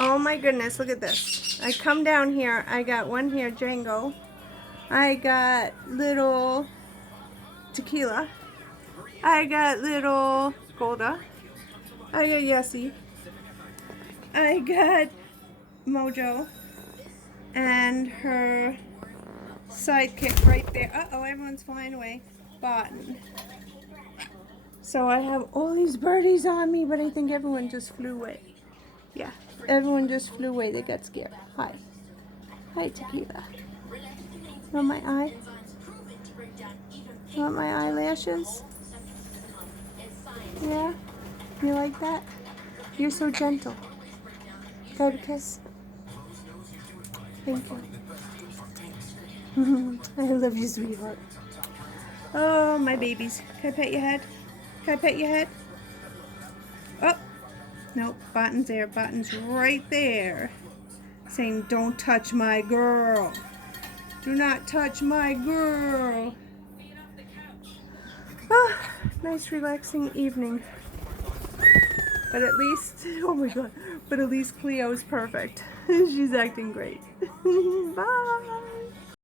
Oh my goodness, look at this. I come down here, I got one here, Django. I got little Tequila. I got little Golda. I got Yessie. I got Mojo. And her sidekick right there. Uh-oh, everyone's flying away. Botan. So I have all these birdies on me, but I think everyone just flew away. Yeah, everyone just flew away. They got scared. Hi. Hi, Tequila. Want my eye? Want my eyelashes? Yeah? You like that? You're so gentle. Go to kiss. Thank you. I love you, sweetheart. Oh, my babies. Can I pet your head? Can I pet your head? Oh, nope. Botan's there. Botan's right there. Saying, don't touch my girl. Do not touch my girl. Ah, nice relaxing evening. But at least, oh my god, but at least Cleo's perfect. She's acting great. Bye.